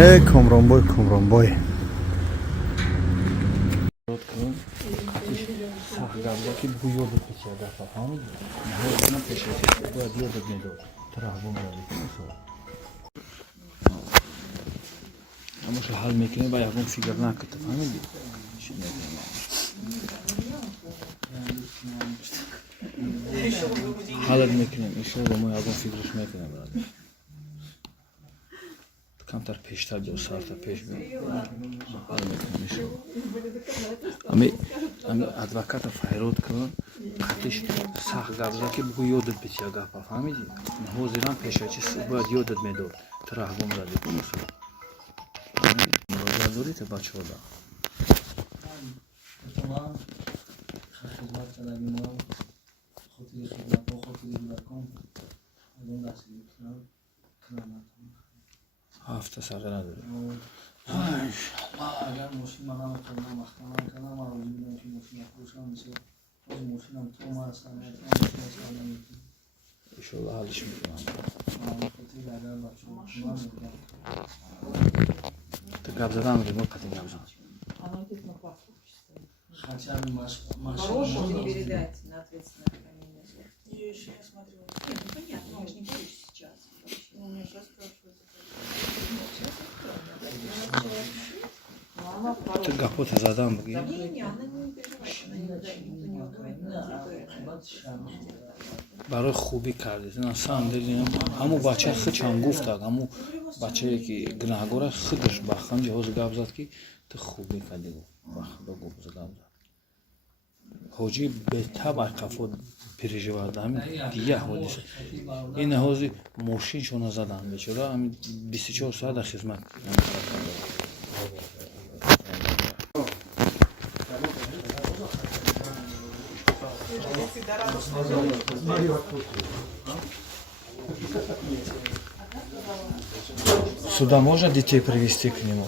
Комронбой, Комронбой. Амоша ҳал мекунем ба ягон фикр накард, фаҳмидӣ? ҳалат мекунем, иншоалло мо ягон фикрш мекунем. Камтар пештар ҷо сарта пеш бем. ҳал мекунем иншоалло. Ами адвоката файрод кун, қатиш сахт гап зад ки бугӯ ёдат бит як гапа, фаҳмидӣ? Ҳозирам пешачи бояд ёдат медод. Траҳвом зади кунусо. Муроҷиат дорӣ то бачаҳода? ҳафта сарда надорӣ. Иншоалло ҳалиш мекунам. Ты гап задан мо қатин гап зад. Хорошего передать на ответственное хранение. Я еще не смотрела. Нет, ну понятно, я же не боюсь сейчас. Ну, меня сейчас спрашивают. Ты гапота задан буги. Не, она не переживает, она никуда не уходит. Барои хубӣ кардед. На самом деле ҳамун бача хичам гуфтаг, ҳамун бачае ки гунаҳгора хидаш бахам ҷоҳоз гап зад ки ту хубӣ кардӣ. Бахуда гап зад. ҳоҷӣ бетабар қафо переживад ҳамин дия ҳодиса. Ин ҳозир мошиншона задан бечора, ҳамин 24 соат дар хизмат. Сюда можно детей привезти к нему?